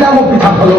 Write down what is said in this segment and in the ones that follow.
Ganjam Odisha.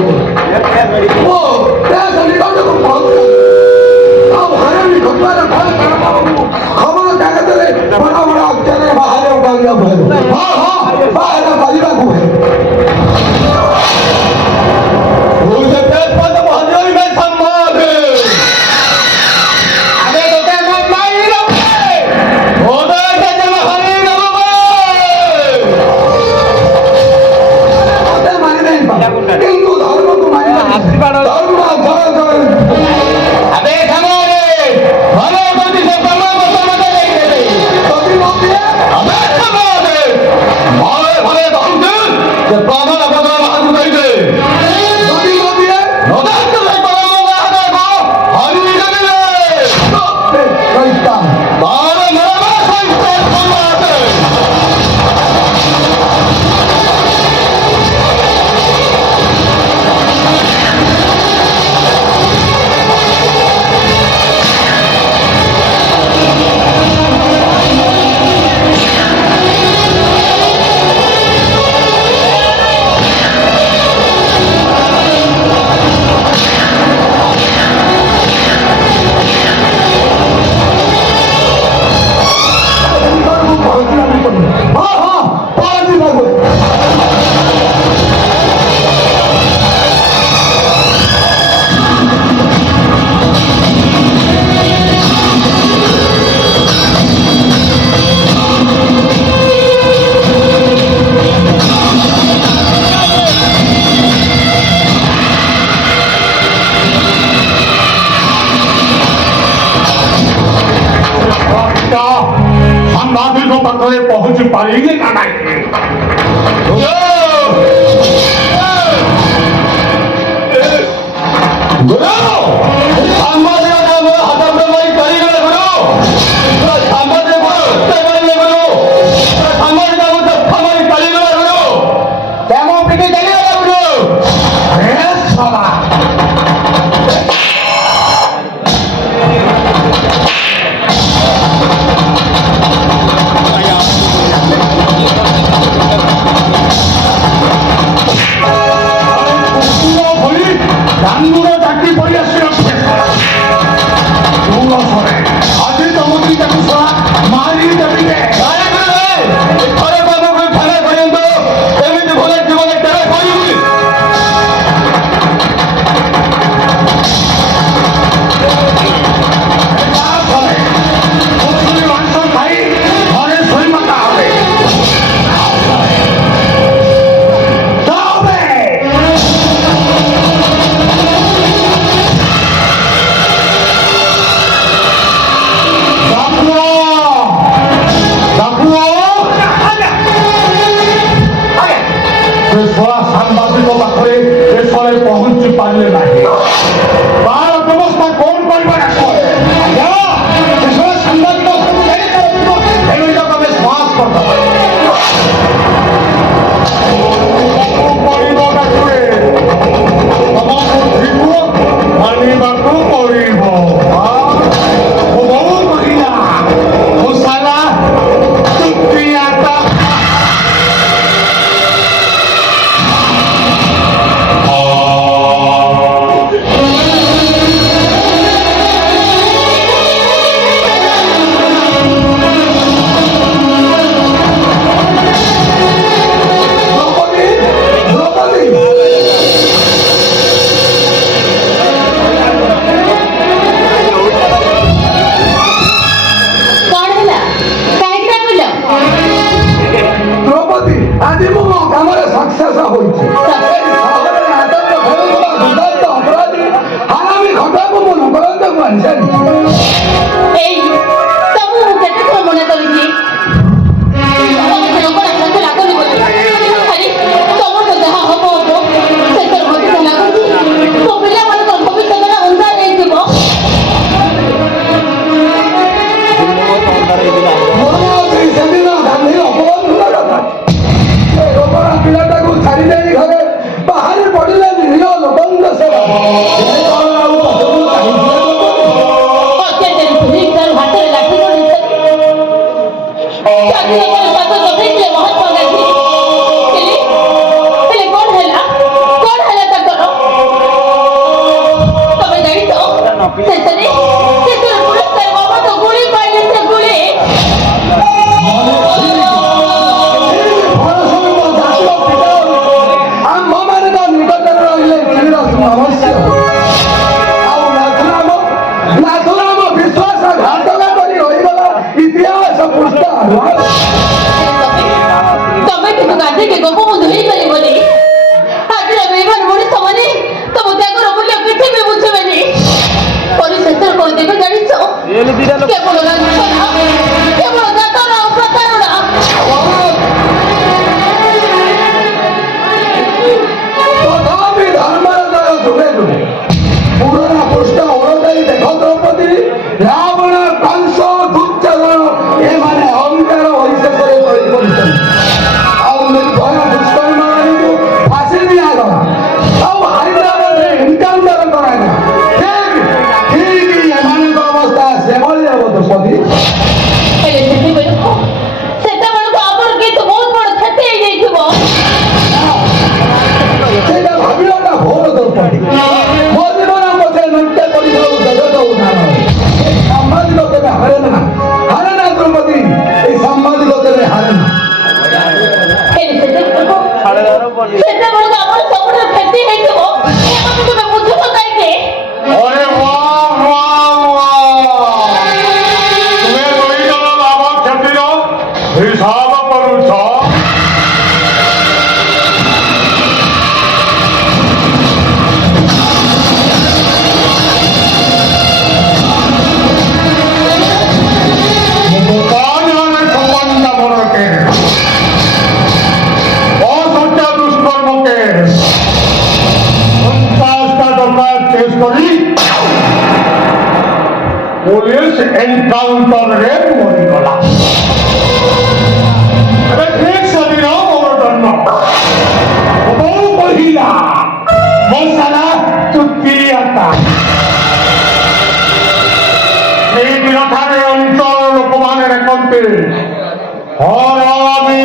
ଶଳା ସାମ୍ବାଦିକ ପାଖରେ ଦେଶରେ ପହଞ୍ଚି ପାରିଲେ ନାହିଁ। ତାର ବ୍ୟବସ୍ଥା କଣ କରିବା ସାମ୍ବାଦିକ ତମେ ଶ୍ୱାସ କରିଦବ ମାନିବାକୁ ପଡ଼ିବ। पुलिस एनकाउंटर रे मरिगला अबे ठीक सदी रो मोर दन्न बहु पहिला मसाला चुकियाता এই বিরথারে অঞ্চল লোকমানে রেখন্তে হরামি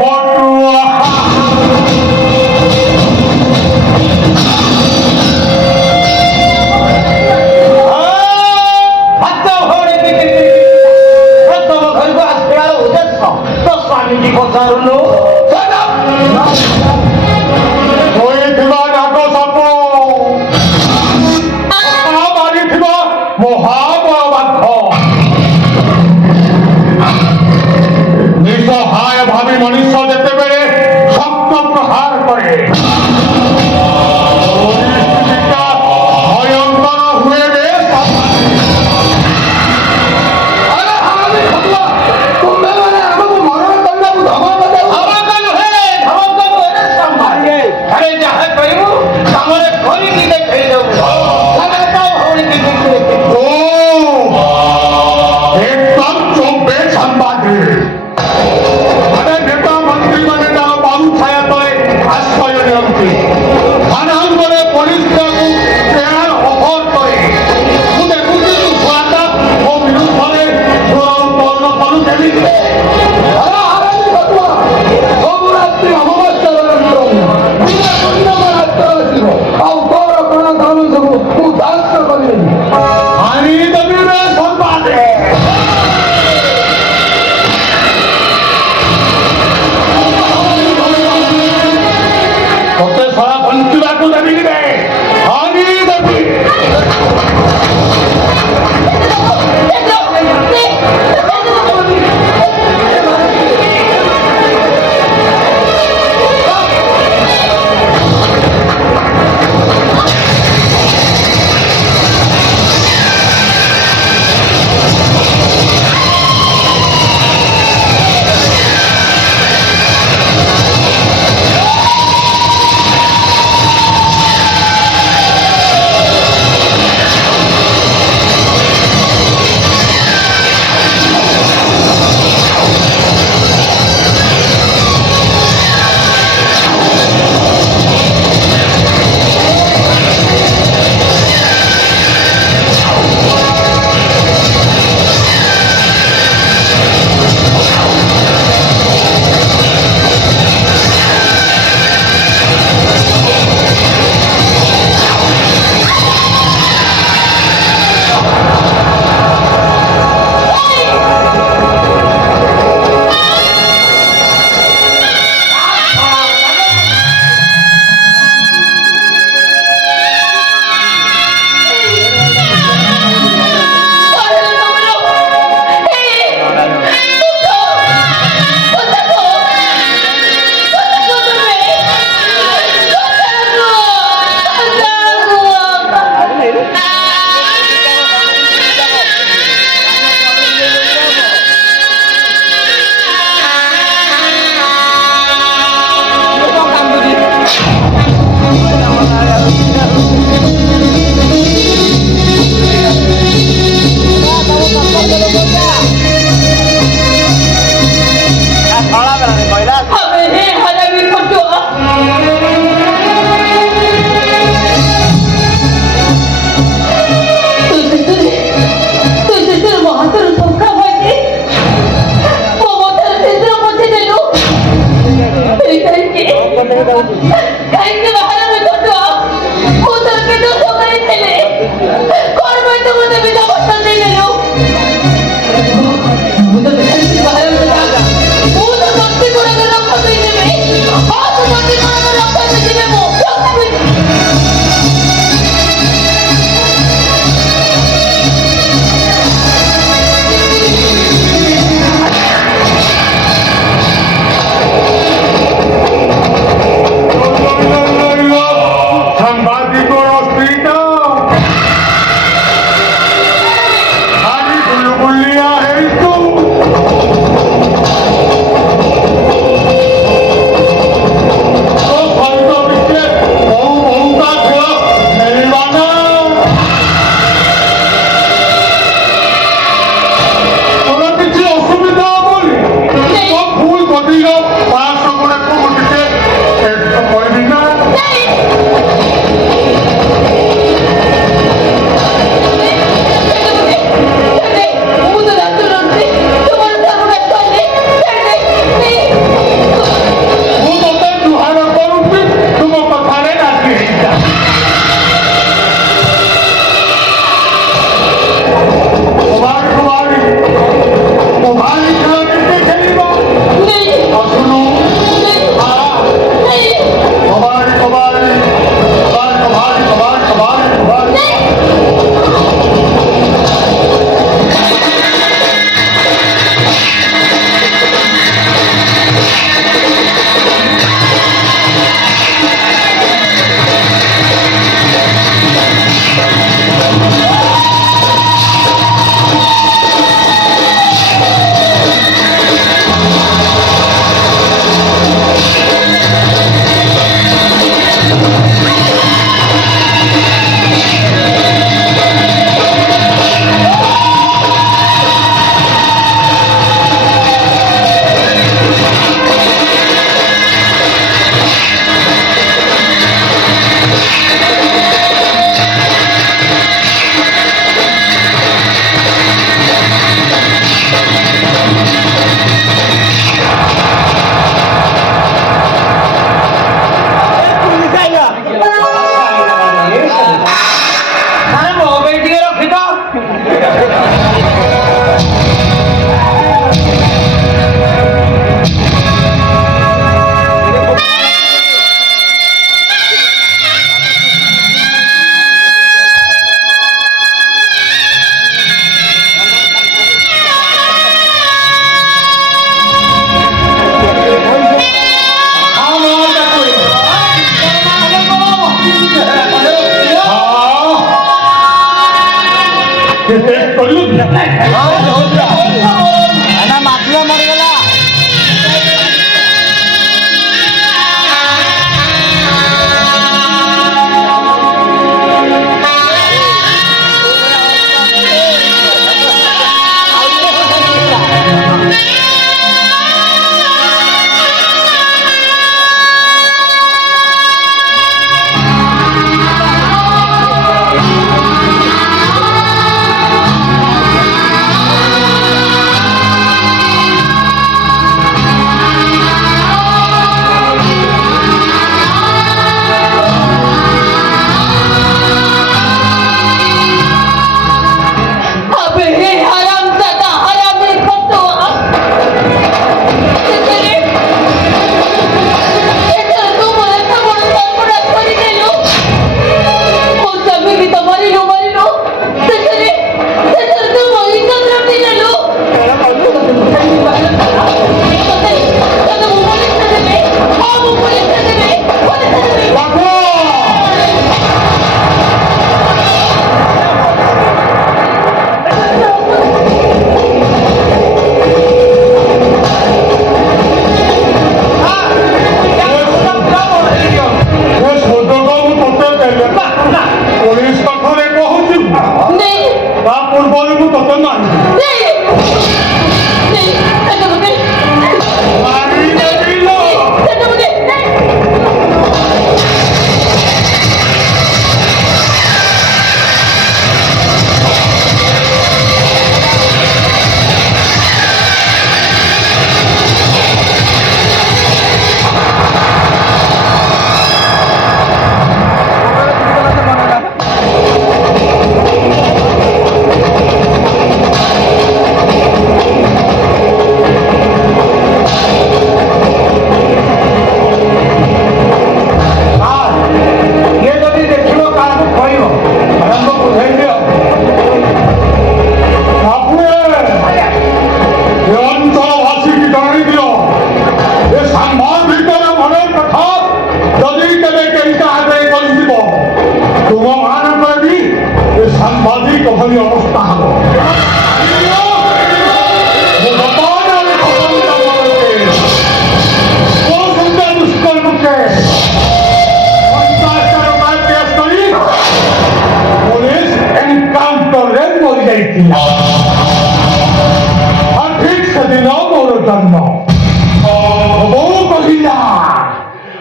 ফটুয়া मनुष्य जेते बेले शक्त प्रहार करे भयंकर हुए रे अरे हमें भगवा तुम मैंने हमको मरण करने को धमक दे धमक ଜାଣିଛନ୍ତି ଥାନାଙ୍କରେ ପୋଲିସକୁ ପ୍ରେରଣ ଅଫର କରେ ମୁଁ ଦେଖୁଛି ତୁ ଛୁଆଟା ମୋ ବିରୁଦ୍ଧରେ କଣ କରୁ କେମିତି ସବୁ ରାତ୍ରି ଅମାବାସ୍ୟା ଆଉ ତୋର କଣ ଧନୁ ସବୁ ମୁଁ ଧ୍ୱଂସ କରିବି ଆଣିଦେବି ରେ ସମ୍ବାଦେ ତତେ ଶଳା ବଞ୍ଚିବାକୁ ଦେବିନି ରେ ଆଣିଦେବି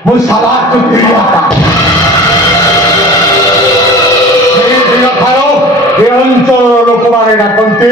ମୁଁ ସାଲା ଚୁକ୍ତିଟା ଏ ଅଞ୍ଚଳର ଲୋକମାନେ ଡାକନ୍ତି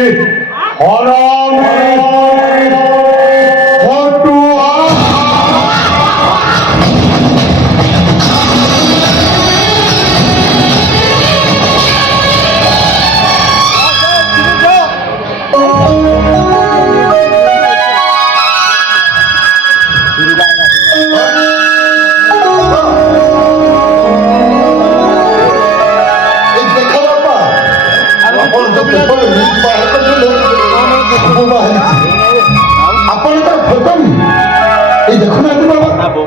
ଆପଣଙ୍କର ଫଟୋ ଏଇ ଦେଖୁନାହାନ୍ତି ବାବା ବାବା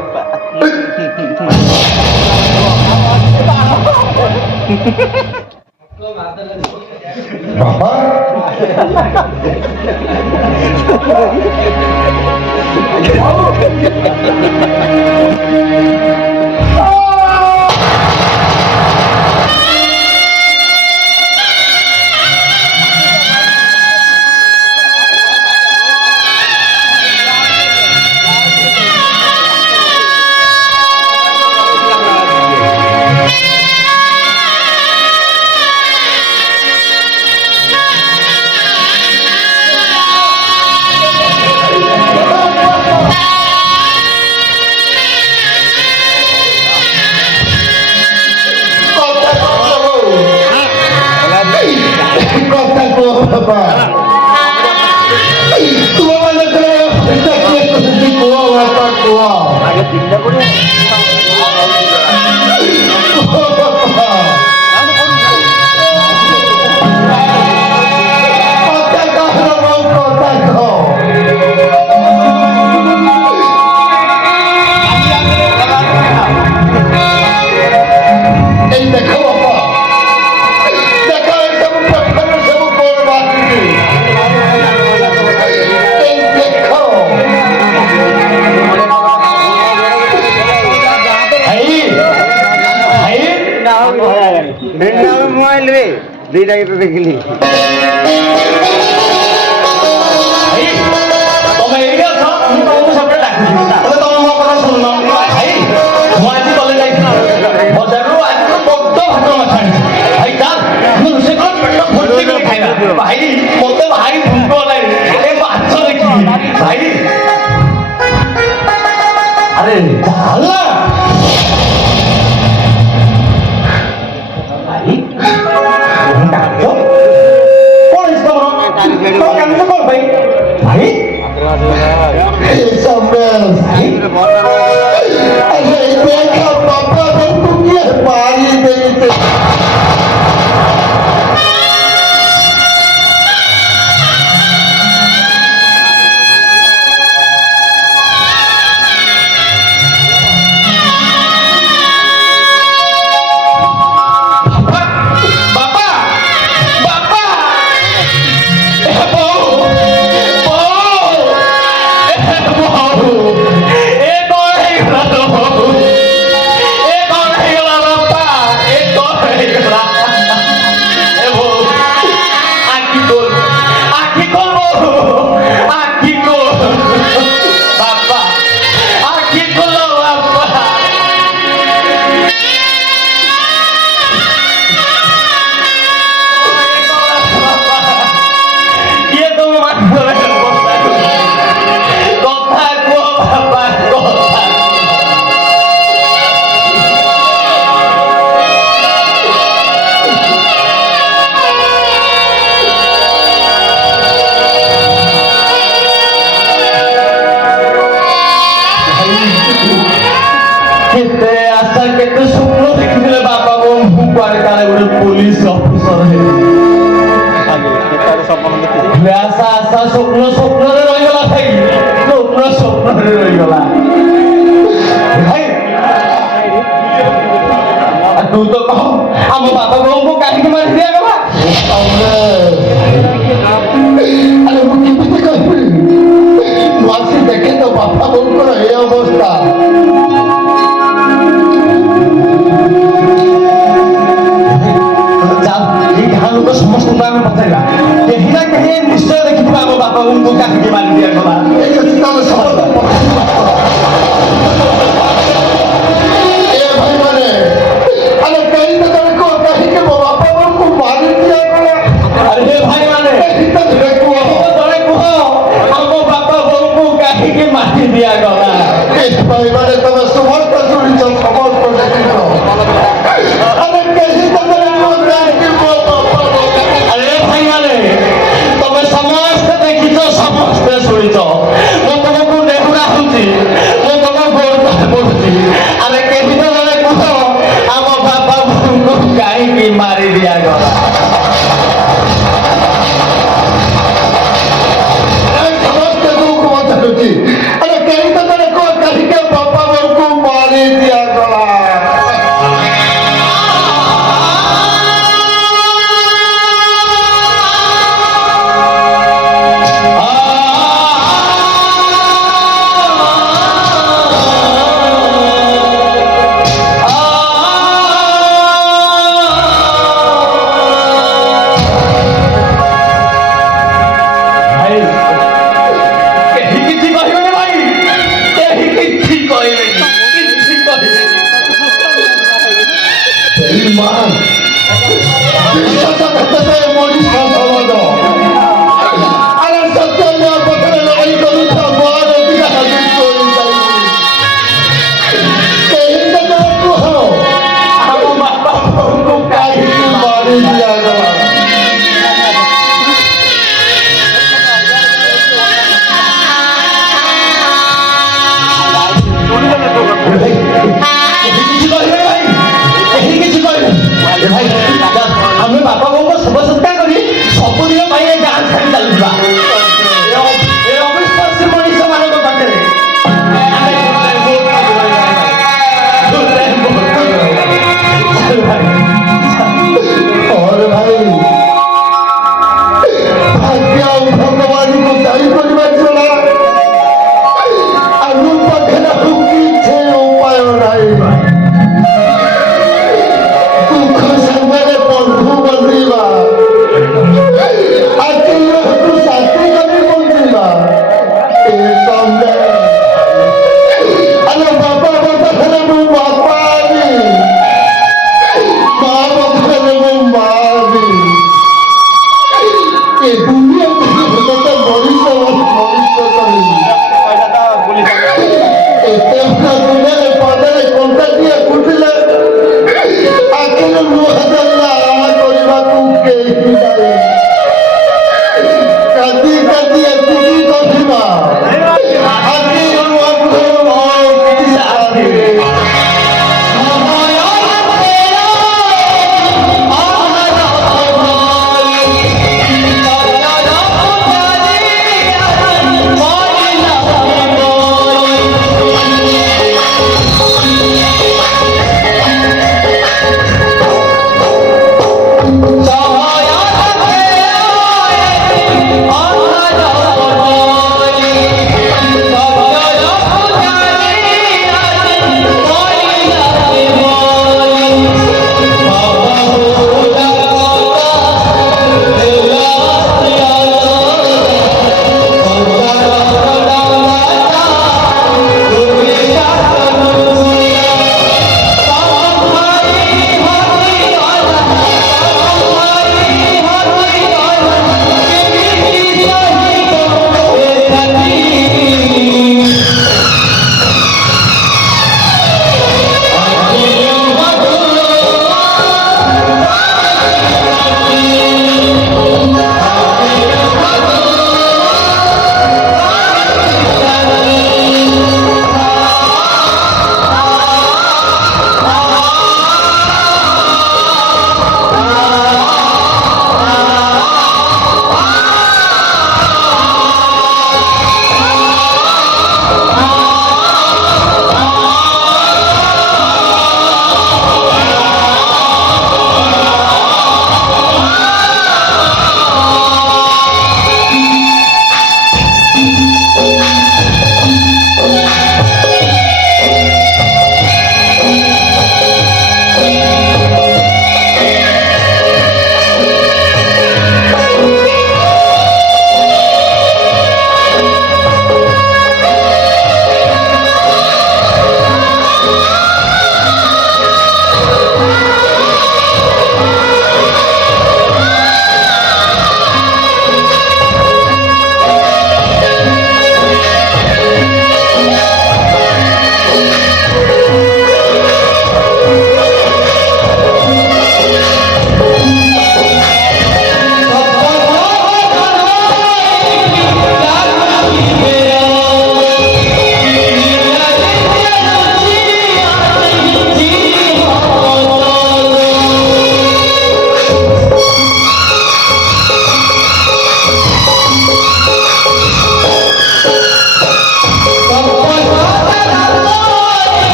দুইটা কিন্তু দেখিলি ତମେ ଏଇଠି ଅଛ ମୁଁ ତମକୁ ସବୁବେଳେ ଡାକୁଛି ତମେ ମୋ କଥା ଶୁଣୁନ ଭାଇ ମୁଁ ଆଜି କଲେଜ ଯାଇଥିଲି ବଜାରରୁ ଆଜି ବଡ ଭାତ ମାଛ ଆଣିଛି ଭାଇ ତା ମୁଁ ରୋଷେଇ କର ପେଟ ଭର୍ତ୍ତି କରି ଖାଇବା ଭାଇ ମତେ ଭାରି ଭୋକ ହେଲାଣି ଏ ମାଛ ଦେଖିବି ଭାଇ ଆରେ ଚାଲ तू तो कहो हम बाबा को काहे के मार दिया गला अरे वो कितने कहबी वासी देखे तो बाबा को ए अवस्था लोक समस्त आम पचारा कहीं ना कहीं निश्चय देखिए आम बापा को काहे के मार दिया गला ପାଇବାରେ ତମେ ସମସ୍ତ ଶୁଣିଛ ସମସ୍ତ ଦେଖିଛ ଆମେ କେହି ତମର ଆରେ ଭାଇମାନେ ତମେ ସମସ୍ତେ ଦେଖିଛ ସମସ୍ତେ ଶୁଣିଛ ମୁଁ ତମକୁ ନେହୁରା ହଉଛି ମୁଁ ତମ ଗୋଡ଼ ତଳେ ପଡୁଛି ଆରେ କେହି ତ ଜଣେ କୁହ ଆମ ବାପା ବୋଉଙ୍କୁ କାହିଁକି ମାରି ଦିଆଗଲା ସମସ୍ତେ ଦୁଃଖ ଚାଲୁଛି ଆରେ କେହି ତ ଜଣେ କୁହ କାହିଁକି ବାପା ବୋଉଙ୍କୁ ମାରି ଦିଆଗଲା ଆମେ ବାପା ବୋଉଙ୍କ ଶୁଭ ସତ୍ତା କରି ସବୁଦିନ ପାଇଁ ଏ ଗାଁ ଛାଡ଼ି ଚାଲୁଥିବା ଏ ଅବିଶ୍ୱାସୀ ମଣିଷ ମାନଙ୍କ ପାଖରେ ଭାଗ୍ୟ ଆଉ ଭଗବାନଙ୍କୁ ଦାୟୀ କରିବା ଛଡ଼ା ଆମ ପାଖରେ ଆଉ କିଛି ଉପାୟ ନାହିଁ ବନ୍ଧୁ ବନ୍ଧିବା ଆଖି ଲୁହକୁ ସାଥୀ କରି ବନ୍ଧିବା ଏ ସନ୍ଦେହ ଆରେ ବାପା ବଦଳରେ ମୁଁ ବାପା ବି ମା ବଦଳରେ ମୁଁ ମା ବି ଏ ଦୁନିଆ ତତେ ମଣିଷ କରିବି ଏତେ ଦୁନିଆରେ ପାଦରେ କଣ୍ଟାଟିଏ କୁଟିଲେ ଆଖିରୁ ଲୁହ କରିବାକୁ କେହି ନାହିଁ କାଦି କାଦି ଏତିକି କହିବା ଆଖି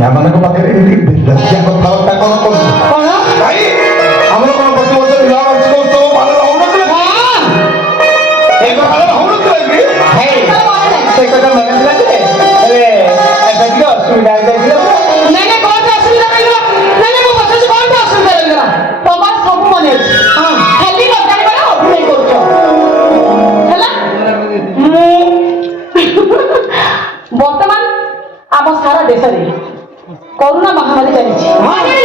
ପିଲାମାନଙ୍କ ପାଖରେ ଏମିତି ବିଲଜ୍ୟା କଥାବାର୍ତ୍ତା କ'ଣ କରୁଛୁ? କ'ଣ ଭାଇ ଆମର କ'ଣ ପ୍ରତିବର୍ଷ ବିବାହ ବାର୍ଷିକ ଉତ୍ସବ ପାଳନ ହଉନଥିଲା? ଏ କଥା ପାଳନ ହଉନଥିଲା କି? ସେ କଥା ମନେ ଥିଲା ଯେ ଏବେ ଏବେ ଟିକେ ଅସୁବିଧା ହେଇଯାଇଥିଲା। ନାଇଁ ନାଇଁ କ'ଣ ଅସୁବିଧା ରହିବ? ନାଇଁ ନାଇଁ ମୁଁ ପଚାରୁଛି କ'ଣ ଅସୁବିଧା ରହିବ? ତମର ସବୁ ମନେ ଅଛି। ଖାଲି ଲଗାଇ ବେଳେ ଅଭିନୟ କରୁଛ ହେଲା। ବର୍ତ୍ତମାନ ଆମ ସାରା ଦେଶରେ କରୋନା ମହାମାରୀ ଚାଲିଛି।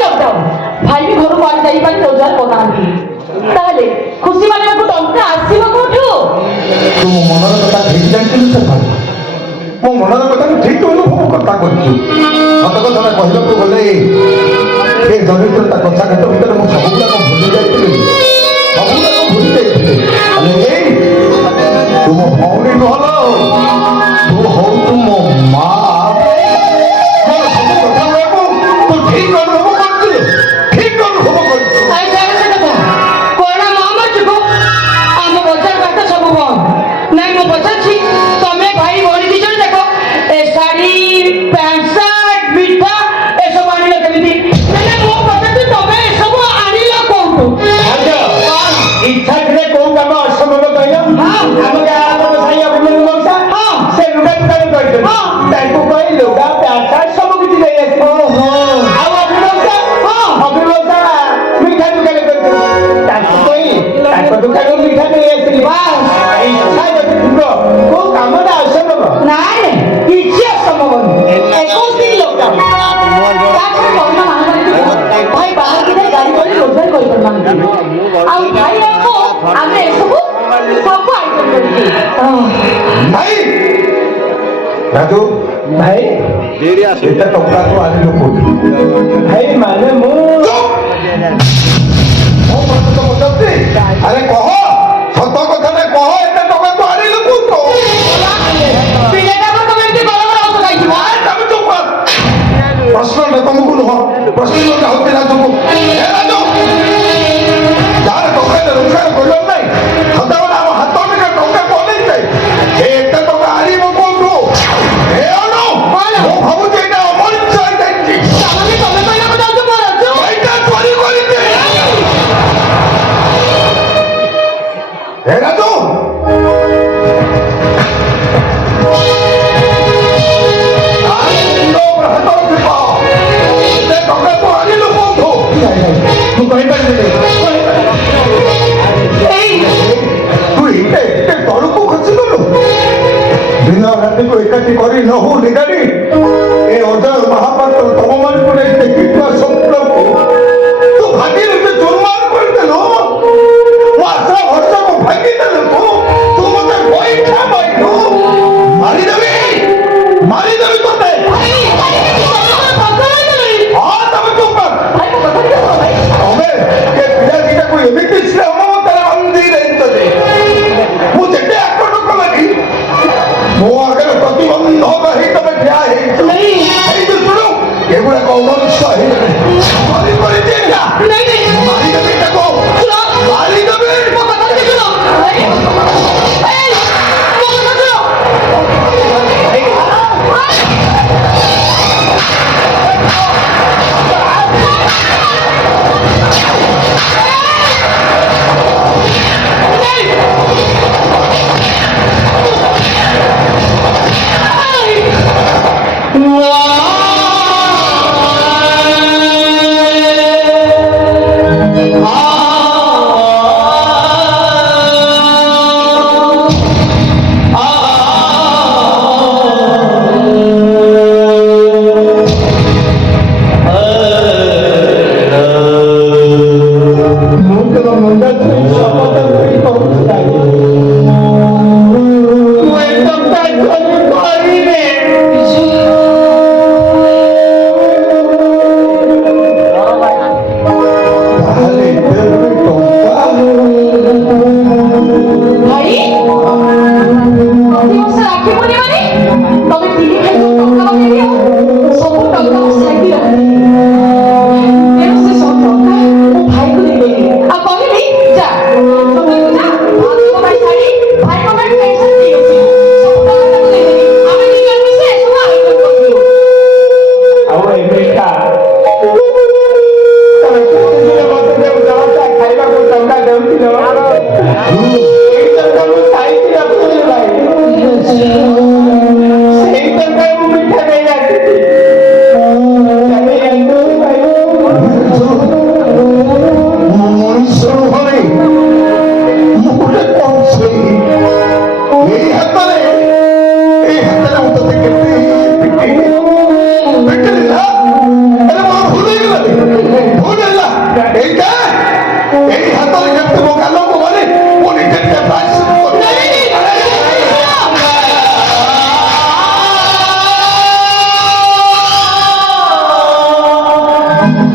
ଲକଡାଉନ ଭାଇ ବି ଘରୁ କୁଆଡ଼େ ଯାଇପାରି ରୋଜଗାର କରୁନାହାନ୍ତି। ତାହେଲେ ଖୁସି ମାନିବାକୁ ଟଙ୍କା ଆସିବ କୋଉଠୁ? ତୁ ମୋ ମନର କଥା ଠିକ୍ ଜାଣିଥିଲୁ ସେ ଭାଇ। ମୋ ମନର କଥା ମୁଁ ଠିକ୍ ଅନୁଭବ କଥା କରୁଛୁ। ସତ କଥାଟା କହିବାକୁ ଗଲେ ଏ ଦରିଦ୍ରତା କଷାଘାତ ଭିତରେ ମୁଁ ସବୁଗୁଡ଼ାକ ଭୁଲି ଯାଇଥିଲି। ସବୁଗୁଡ଼ାକ ଭୁଲି ଯାଇଥିଲି। ହେଲେ ଏଇ ତୁ ମୋ ଭଉଣୀ ନୁହଁ, ତୁ ହଉଛୁ ମୋ ମା। ମୋର ସବୁ କଥା ଗୁଡ଼ାକୁ ତୁ ଠିକ୍ ଅନୁଭବ କରୁଥିଲୁ, ଠିକ୍ ଅନୁଭବ କରୁଛୁ। କରୋନା ମହାମାରୀ ଯୋଗୁଁ ଆମ ବଜାର ଘାଟ ସବୁ ବନ୍ଦ। ନାଇଁ ମୁଁ ପଚାରୁଛି ତମେ ଭାଇ ଭଉଣୀ ଦି ଜଣ ଯାକ ଏ ଶାଢ଼ୀ ପ୍ୟାଣ୍ଟ ସାର୍ଟ ମିଠା ଏସବୁ ଆଣିଲ କେମିତି? ମୁଁ ପଚାରୁଛି ତମେ ଏସବୁ ଆଣିଲ କୋଉଠୁ? ଇଚ୍ଛା ଥିଲେ କୋଉ କାମ ଅସମ୍ଭବ କହିଲ? ଆମ ଗାଁ ସାହି ଅଭିମନ୍ୟୁ ମଉସା ସେ ଲୁଗା ଦୋକାନ କହିଛନ୍ତି। ତାଙ୍କୁ କହି ଲୁଗା ପ୍ୟାଣ୍ଟ ସାର୍ଟ ସବୁ କିଛି ନେଇ ଆସିବ। ଆଉ ଅଭିମନ୍ୟୁ ଅଭିମନ୍ୟୁ ମିଠା ଦୋକାନ କରିଛନ୍ତି। ତାଙ୍କୁ କହି ତାଙ୍କ ଦୋକାନରୁ ମିଠା ନେଇ ଆସିଲି। ଇଚ୍ଛା ଯଦି ଥିବ କୋଉ କାମଟା ଅସମ୍ଭବ? ନାଇଁ କିଛି ଅସମ୍ଭବ ନୁହେଁ। 21 ଦିନ ଲକଡାଉନ ତାପରେ କରୋନା ମହାମାରୀ ଯୋଗୁଁ ଭାଇ ବାହାରକୁ ଯାଇ ଗାଡ଼ି କରି ରୋଜଗାର କରିପାରୁନାହାନ୍ତି। ଆଉ ଭାଇ ଆମେ ଏସବୁ ସବୁ ଆଇଟମ କରିଛୁ। ଭାଇ ରାଜୁ ଭାଇ ଏତେ ଟଙ୍କା ତୁ ଆଣିଲୁ କୋଉଠୁ? ଭାଇ ମାନେ ମୁଁ ଆରେ କହ, ସତ କଥାଟା କହ, ଏତେ ଟଙ୍କା ତୁ ଆଣିଲୁ କୋଉଠୁ? ପିଲାଟାକୁ ତମେ ଏମିତି ବଡ଼ ବଡ଼ ହସ ଖାଇଯିବ। ପ୍ରଶ୍ନଟା ତମକୁ ନୁହଁ, ପ୍ରଶ୍ନଟା ହଉଛି ରାଜୁକୁ। ରାଜୁ ଯାହାର ଟଙ୍କା ରୋଜଗାର କରିବାର ନାହିଁ, ସଦାବେଳେ ଆମ ହାତ ଟିକେ ଟଙ୍କା ବନେଇଥାଏ, ସେ ଏତେ ଟଙ୍କା ଆଣିବ କୋଉଠୁ? ମୁଁ ଭାବୁଛି ଏଇଟା ଅମଣିଷ ହେଇଯାଇଛି। ତମେ କହିବାକୁ ଯାଉଛ ମୋ ରାଜୁ? ଏଇଟା ଚୋରି କରିଛି। ରାଜୁ ମୁଁ କହିପାରିବିନି। ତୁ ଏତେ ତଳକୁ ଖସିଗଲୁ। ଦିନ ରାତିକୁ ଏକାଠି କରି ନ ହଉ ନିଗାଡ଼ି ଏ ଅଜୟ ମହାପାତ୍ର ତମମାନଙ୍କୁ ନେଇ ଦେଖିଥିବା ସ୍ୱପ୍ନକୁ ତୁ ଭାଙ୍ଗିଲେ ତୁ ଚୁରମାର କରିଦେଲୁ। ମୋ ଆଶା ଭରସାକୁ ଭାଙ୍ଗିଦେଲୁ। ତୁ ମତେ ପଇସା ମାଇଲୁ। ମାରିଦେବି ତତେ। ହଁ ତମେ ଚୁପ ତମେ ଏ ପିଲା ଦିଟାକୁ ଏମିତି ଶ୍ରମ ମତରେ ବାନ୍ଧି ଦେଇଛନ୍ତି। ମୁଁ ଯେତେ ଆକ୍ରମଣ କଲି ମୋ ଆଗରେ ପ୍ରତିବନ୍ଧକ ହେଇ ତମେ ଠିଆ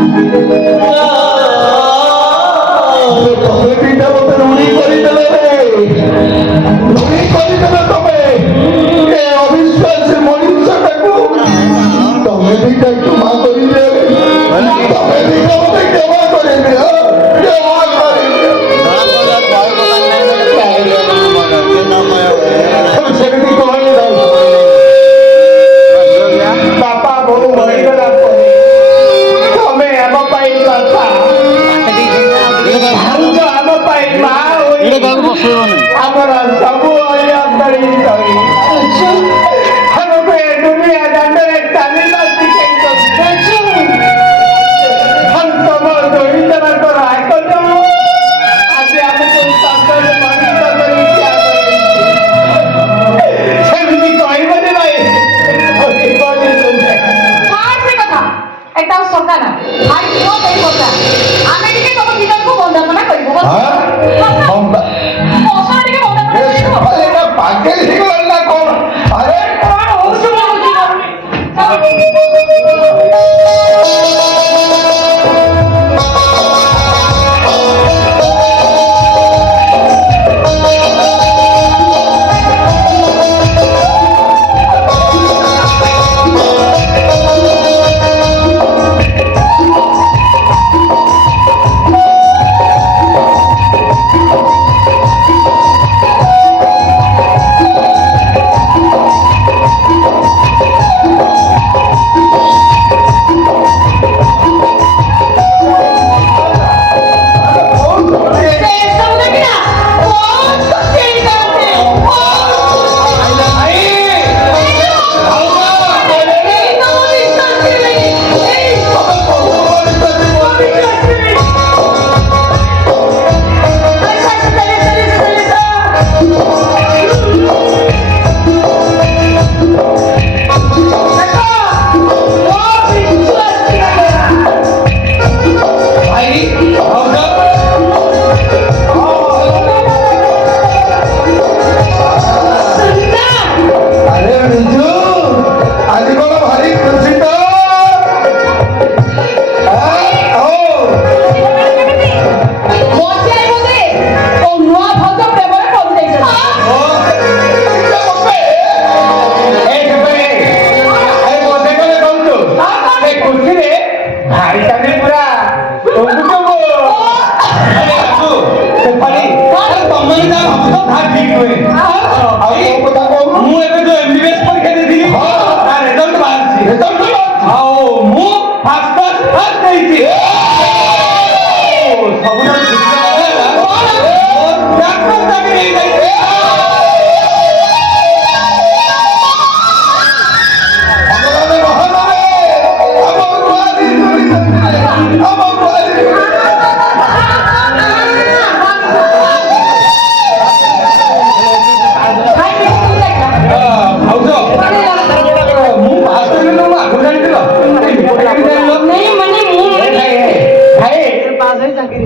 ତମେ ଦିଟା ମତେ ଋଣୀ କରିଦେଲେ ଋଣୀ କରିଦେଲେ ତମେ ଏ ଅବିଶ୍ୱାସୀ ମଣିଷଟାକୁ ତମେ ଦିଟା କ୍ଷମା କରିଦିଅ ତମେ ଦିଟା ମତେ କ୍ଷମା କରିଦିଅ କ୍ଷମା କରିଦିଅ ସେମିତି କହିଲେ ବାପା ବୋଉ ମରିଗଲା ପରେ ତମେ ଆମ ପାଇଁ ବାପା ଭାଉଜ ଆମ ପାଇଁ ମା ହୋଇ ଆମର ସବୁ ଅନ୍ତରୀ କରି ଆମକୁ ଏ ଦୁନିଆ ଦାଣ୍ଡରେ ଚାଲିବା ଶିଖେଇଛନ୍ତି ତମ ଦୋଳି ଦେବାର ଆକଟ ଆଜି ଆମକୁ ଶବ୍ଦରେ ମଣିଷ କରି ସେମିତି କହିବନି ଭାଇ এটা সকা না ভাই তো এই কথা আমি টিকে তোমার ভিতরକୁ বন্দনা করিব বস টিকে বন্দনা করিব এটা পাগল হিগল না কোন আরে কোন হউছ হউছ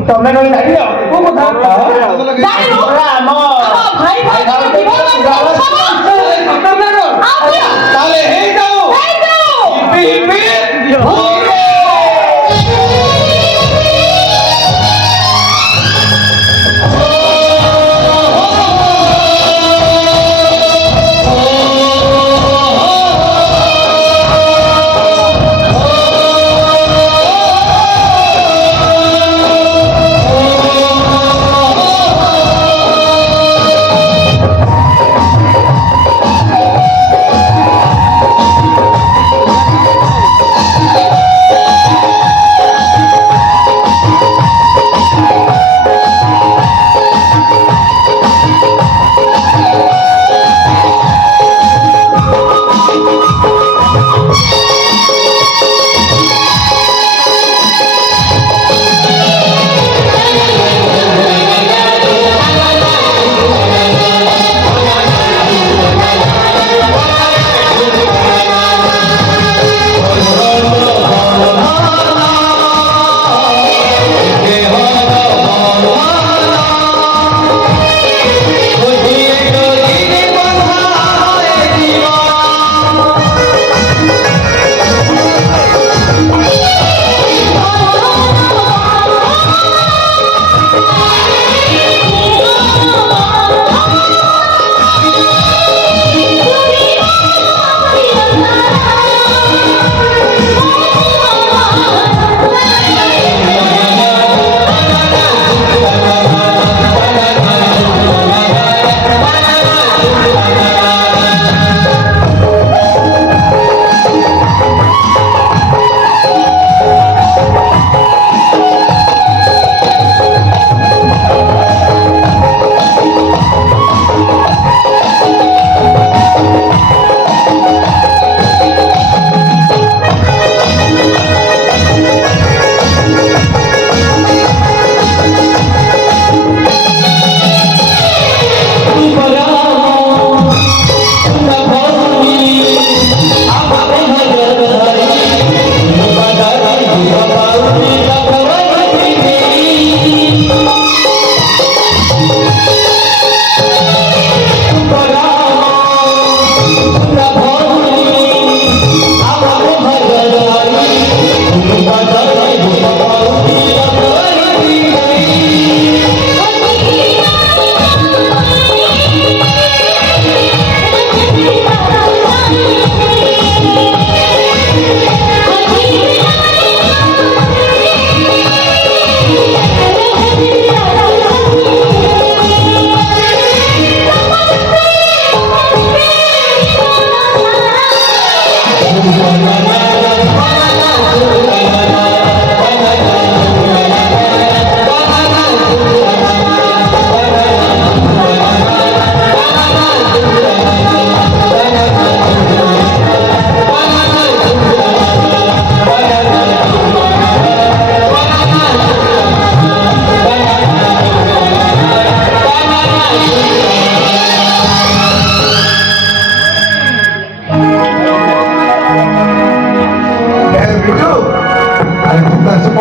ତମେ କଣ ଜାଣିଲ କୋଉ କଥା ତାହେଲେ ହେଇଯାଉ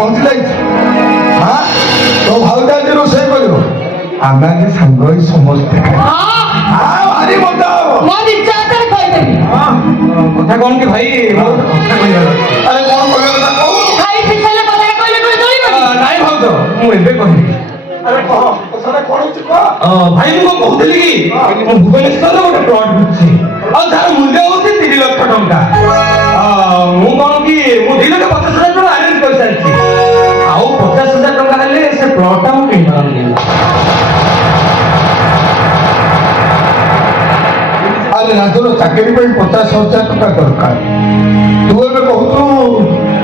ପହଞ୍ଚି ଯାଇଛି। ହଁ ତୋ ଭାଉଜ ଆଜି ରୋଷେଇ କରିବ, ଆମେ ଆଜି ସାଙ୍ଗ ହେଇ ସମସ୍ତେ ଭାରି ମଜା ହବ। ମୋ ଇଚ୍ଛା ହାତରେ କହିଦେବି। କଥା କଣ କି ଭାଇ, ମୋର କଥା କହିବାର ଅଛି। ଆରେ କଣ କହିବା କଥା କହୁ। ଖାଇ ପିଇ ସାରିଲେ କଥା କହିଲେ କହିଲେ ଚଳିବନି। ନାଇଁ ଭାଉଜ, ମୁଁ ଏବେ କହିବି। ଆରେ କହ କଥାଟା କଣ ହଉଛି କହ। ଭାଇ ମୁଁ କଣ କହୁଥିଲି କି, ମୁଁ ଭୁବନେଶ୍ୱରରେ ଗୋଟେ ପ୍ଲଟ୍ ବୁଝିଛି, ଆଉ ଯାହାର ମୂଲ୍ୟ ହଉଛି 3 ଲକ୍ଷ ଟଙ୍କା। ମୁଁ କଣ କି, ମୁଁ 2,50,000 ଟଙ୍କା ଆରେଞ୍ଜ କରିସାରିଛି, ଆଉ 50,000 ଟଙ୍କା ହେଲେ ସେ ପ୍ଲଟ୍ଟା ମୁଁ କିଣିପାରନ୍ତି। ଆରେ ରାଜୁର ଚାକିରି ପାଇଁ 50,000 ଟଙ୍କା ଦରକାର। ତୁ ଏବେ କହୁଛୁ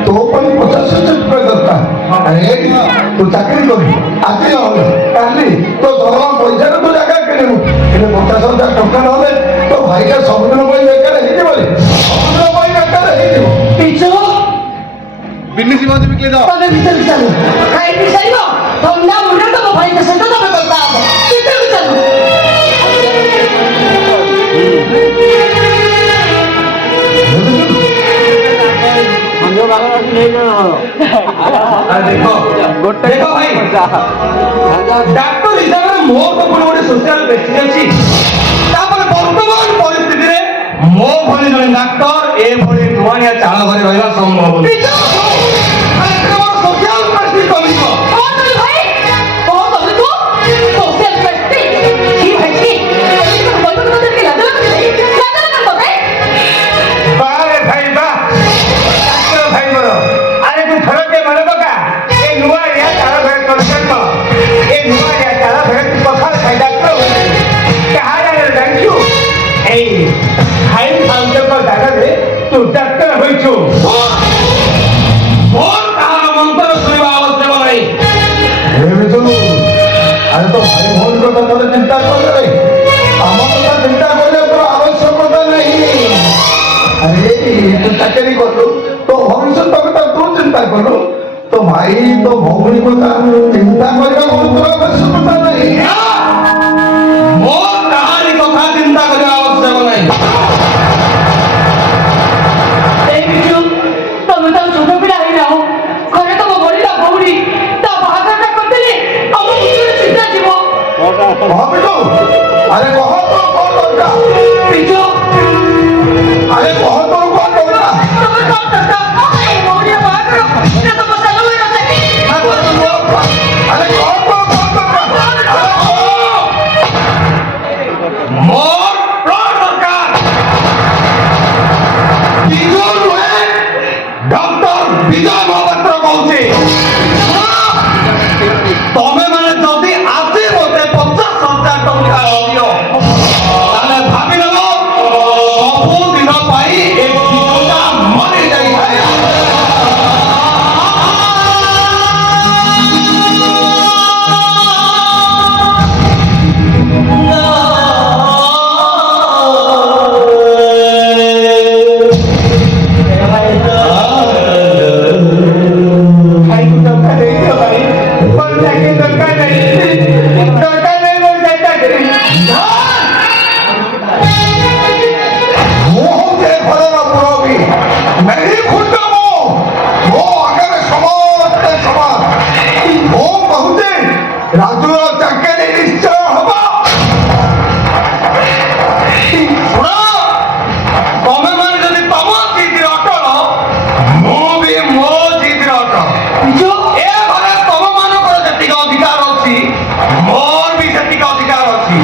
ତୋ ପାଇଁ 50,000 ଟଙ୍କା ଦରକାର। ଆରେ ତୁ ଚାକିରି କରିବୁ, ଆଜି ନହେଲେ କାଲି ତୋ ଦରମା ପଇସାରେ ତୁ ଜାଗା କିଣିବୁ। ହେଲେ 50,000 ଟଙ୍କା ନହେଲେ ତୋ ଭାଇଟା ସବୁଦିନ ପାଇଁ ବେକାର ହେଇଯିବନି, ସବୁଦିନ ପାଇଁ ବେକାର ହେଇଯିବ। ପିଛୁ ବିନିସି ବାଜି ବିକିଲେ ଯାଅ। ତମେ ଭିତରକୁ ଚାଲ, ଖାଇ ପିଇ ସାରିବ, ଥଣ୍ଡା ମୁଣ୍ଡ ତମ ଭାଇଙ୍କ ସହିତ ତମେ କଥା ହବ। ଭିତରକୁ ଚାଲ। ଦେଖ ଭାଇ, ଡାକ୍ତର ହିସାବରେ ମୋର ତ ପୁଣି ଗୋଟେ ସୋସିଆଲ ପ୍ରେଷ୍ଟିଜ୍ ଅଛି। ତାପରେ ବର୍ତ୍ତମାନ ପରିସ୍ଥିତିରେ ମୋ ଭଳି ଜଣେ ଡାକ୍ତର ଏଭଳି ନୂଆଣିଆ ଚାଳ ଘରେ ରହିବା ସମ୍ଭବ ନୁହେଁ। ସୋସିଆଲ ପ୍ରେଷ୍ଟିଜ୍ କମିଯିବ। ଆରେ ତ ଭାଇ ଭଉଣୀ କଥା ଥରେ ଚିନ୍ତା କଲେ, ଆମ କଥା ଚିନ୍ତା କଲେ ତୋର ଆବଶ୍ୟକତା ନାହିଁ। ଆରେ ତୁ ଚାକିରି କଲୁ, ତୋ ଭବିଷ୍ୟତ କଥା ତୁ ଚିନ୍ତା କଲୁ, ତୋ ଭାଇ ତୋ ଭଉଣୀ କଥା ଚିନ୍ତା କରିବାକୁ ତୋର ଆବଶ୍ୟକତା ନାହିଁ। ମୋର କାହାରି କଥା ଚିନ୍ତା କରିବା ଆବଶ୍ୟକ ନାହିଁ। ତମେ ତ ଛୋଟ ପିଲା ହେଇନାହ, ଘରେ ତମ ବଢିଲା ଭଉଣୀ ତା ବାହାଘରଟା କରିଦେଲେ ଆମ ମୁଣ୍ଡରେ ଚିନ୍ତା ଯିବ। ଆରେ କହ ତୋର କଣ ଦରକାର। ପିଛୁ ଆରେ କହ ତୋର କଣ ଦରକାର। ତମେ କଣ ଦରକାର? ଭଉଣୀ ବାହାଘର ନା ତମ ସାନ ଭାଇର ଚାକିରି? ଆରେ କହ ତୋର କଣ ଦରକାର। ମୋର ପ୍ଲଟ୍ ଦରକାର। ବିଜୁ ନୁହେଁ, ଡକ୍ଟର ବିଜୟ ମହାପାତ୍ର କହୁଛି। ତମେ ମାନେ ଯଦି ଆଜି ମତେ 50,000 ଟଙ୍କା ଦିଅ, ତାହେଲେ ଭାବି ନେବ ସବୁଦିନ ପାଇଁ ଏ ବିଜୁଟା ମରି ଯାଇଥାଏ। ରାଜୁର ଚାକିରି ନିଶ୍ଚୟ ହବ। ତମେ ମାନେ ଯଦି ତମ ଜିଦିରେ ଅଟଳ, ମୁଁ ବି ମୋ ଜିଦିରେ ଅଟଳ। ଏ ଘରେ ତମ ମାନଙ୍କର ଯେତିକି ଅଧିକାର ଅଛି, ମୋର ବି ସେତିକି ଅଧିକାର ଅଛି।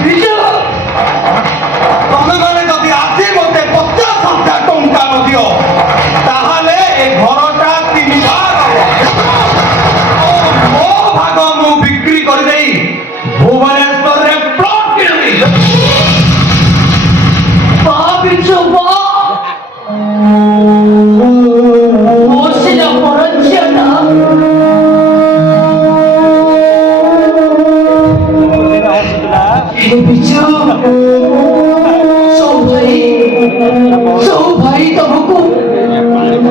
ତମେ ମାନେ ଯଦି ଆଜି ମତେ 50,000 ଟଙ୍କା ନ ଦିଅ, ତାହେଲେ ଏ ଘରଟା 3 ଭାଗ ହବ। ମୋ ଭାଗ ମୁଁ ବିକ୍ରି କରିଦେଇ ଭୁବନେଶ୍ୱରରେ ପ୍ଲଟ୍ କିଣିବି। ପିଛୁ ସିନା ବଡ଼ ଝିଅଟା, ପିଛୁ ସବୁ ଭାଇ ତମକୁ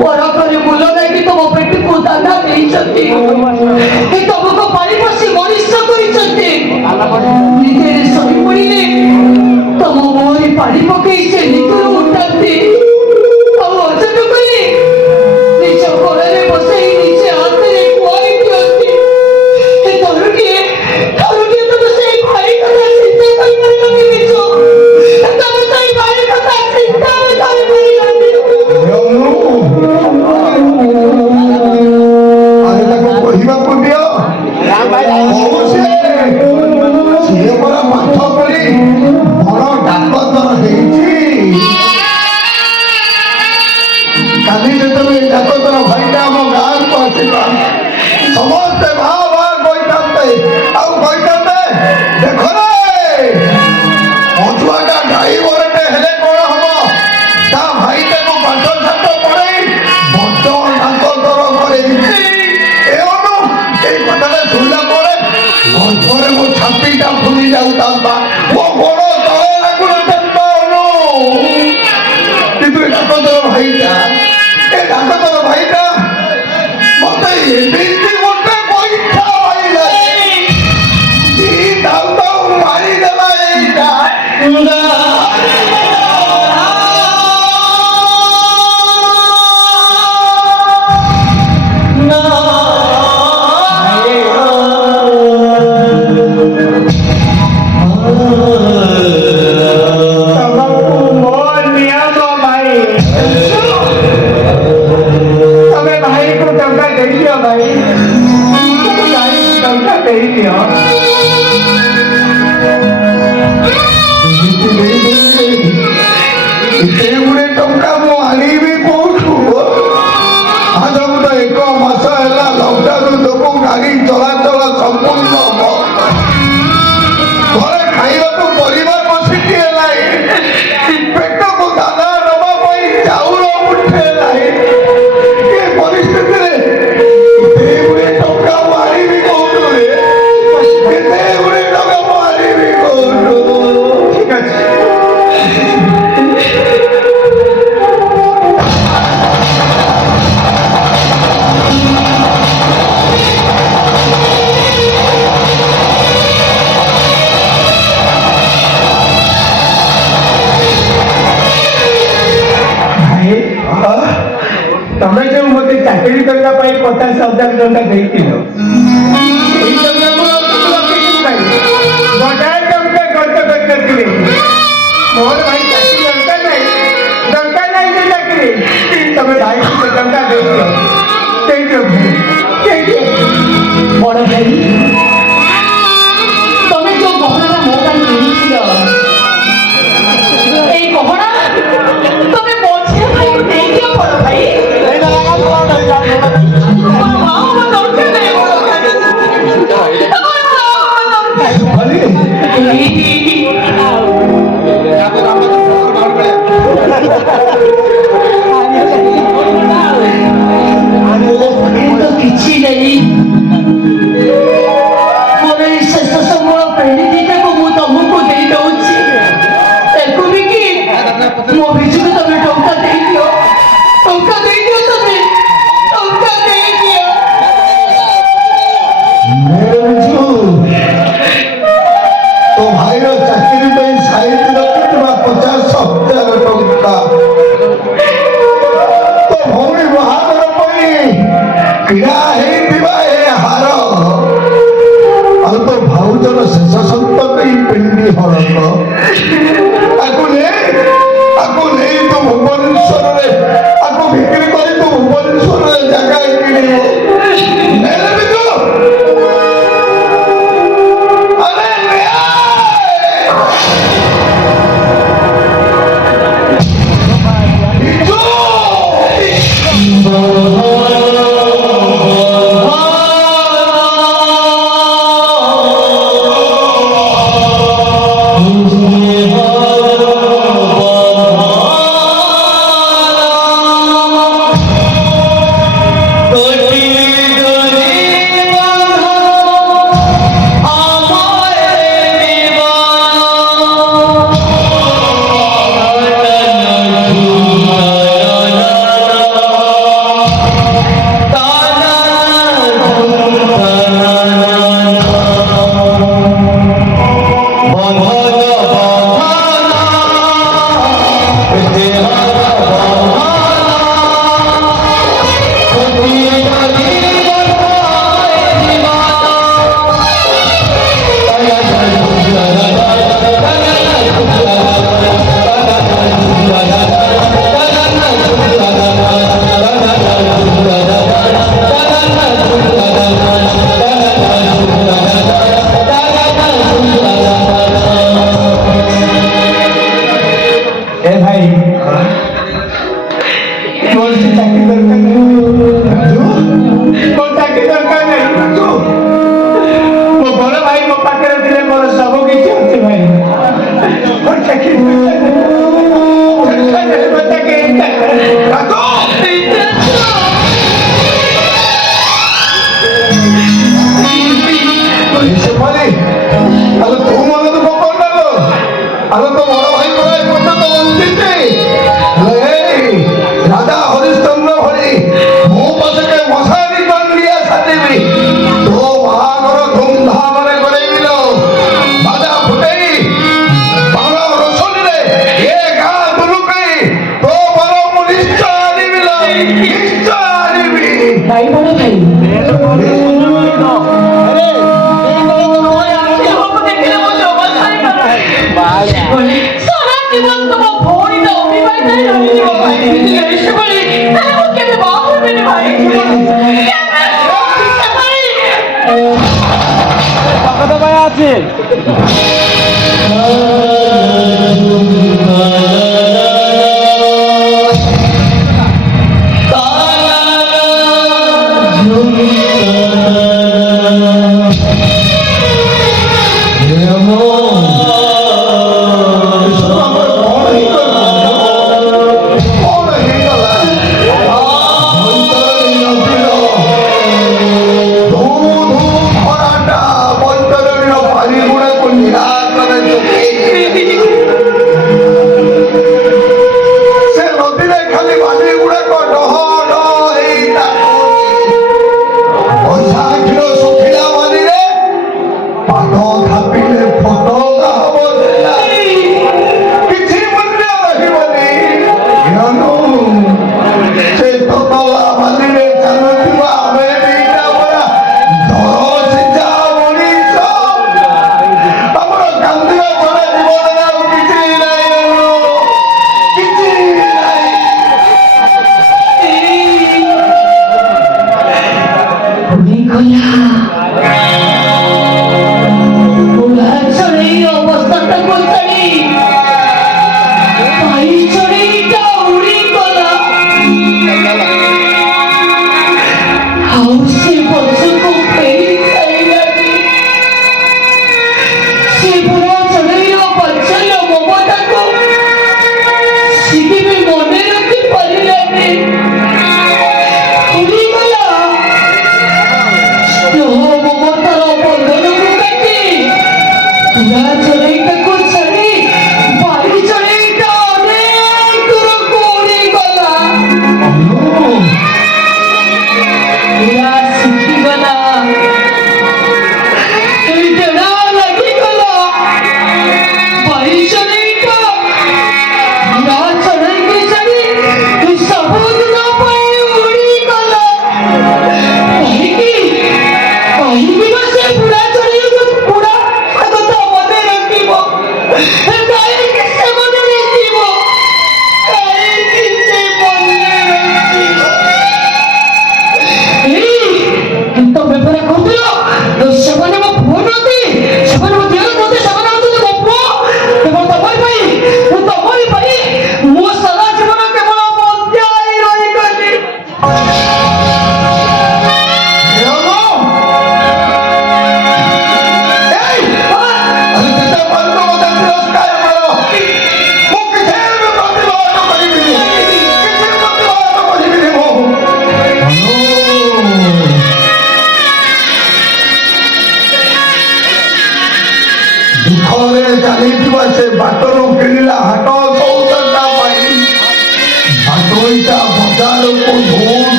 ପରକରେ ମୁଲ ଲାଗି ତମ ପେଟକୁ ଦାନା ଦେଇଛନ୍ତି, ତମକୁ ପାଳି ପୋଷି ମଣିଷ କରିଛନ୍ତି। ନିଜରେ ଶୋଇ ପଡ଼ିଲେ ତମ ମୁହଁରେ ପାଣି ପକେଇ ସେ ନିଦରୁ ଉଠାନ୍ତି, ଆଉ ଅଜନ କଲେ ନିଜ କୋଳରେ ବସେଇ ନିଜ ହାତରେ କୁଆ ସମସ୍ତେ ଭା ଭା କହିଥାନ୍ତେ ଆଉ କହିଥାନ୍ତେ ଦେଖ ରେ ମଧୁଆଟା ଡ୍ରାଇଭରଟେ ହେଲେ କଣ ହବ ତା ଭାଇ ତାକୁ ପାଠ ସାଠ ପଢେଇ ବଡ ଡାକ୍ତର କରେଇଛି এই কথাটা শুনলা পরে ঘরে ମୋ ଛାତିଟା ଫୁଲି ଯାଉଥାନ୍ତା ମୋ ଗୋଡ଼ ତଳେ ଲାଗୁନଥାନ୍ତା କିନ୍ତୁ ଏ ଡାକ୍ତର ଭାଇଟା ମତେ ଏମିତି ଗୋଟେ ପରୀକ୍ଷା ମାରିଲା ମାରିଦେଲା ଏଇଟା તમે જો મોટી ચાકરી કરવા ପାଇଁ 50,000 ଟଙ୍କା ଦେଇଥିଲ ଏଇ ଟଙ୍କା ମୁଁ ରଖିଛି ଭାଇ 1000 ଟଙ୍କା ଖର୍ଚ୍ଚ କରିଥିଲି ମୋର ଭାଇ ଚାକରି ଦରକାର ନାହିଁ ସେ ଚାକରି ତମେ ଭାଇକୁ ସେ ଟଙ୍କା ଦେଇଦିଅ ବଡ଼ ଭାଇ ତମେ ଯୋଉ ଗହଣାଟା ମୋ ପାଇଁ କିଣିଥିଲ ଏଇ ଗହଣା ତମେ ମଝିଆ ଭାଇକୁ ଦେଇଦିଅ ବଡ଼ ଭାଇ କିଛି ନାହିଁ ମୋର ଏଇ ଶେଷ ସମୟ ପେଢି ଦିଟାକୁ ମୁଁ ତମକୁ ଦେଇଦଉଛି ଏକୁ ବି କି ମୋ ଭିତରୁ ତମେ ଟଙ୍କା ଦେଇଦିଅ ତମେ ଟଙ୍କା ଦେଇଦିଅ तो भाई चाकरी पे साइड रखिଥିବା 50,000 ଟଙ୍କା तो भौणी ବାହାଘର ପାଇଁ କିଣା ହେଇଥିବା ଏ ହାର ଆଉ ତ ଭାଉଜର ଶେଷ ସନ୍ତକ ଏଇ ପେଣ୍ଡି ହଳକ ଆକୁ ନେଇ ତୁ ଭୁବନେଶ୍ୱରରେ ଆକୁ ବିକ୍ରି କରି ତୁ ଭୁବନେଶ୍ୱରରେ ଜାଗା କିଣିବୁ ନେଲେ ବି ତୁ Oh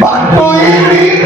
Bato ini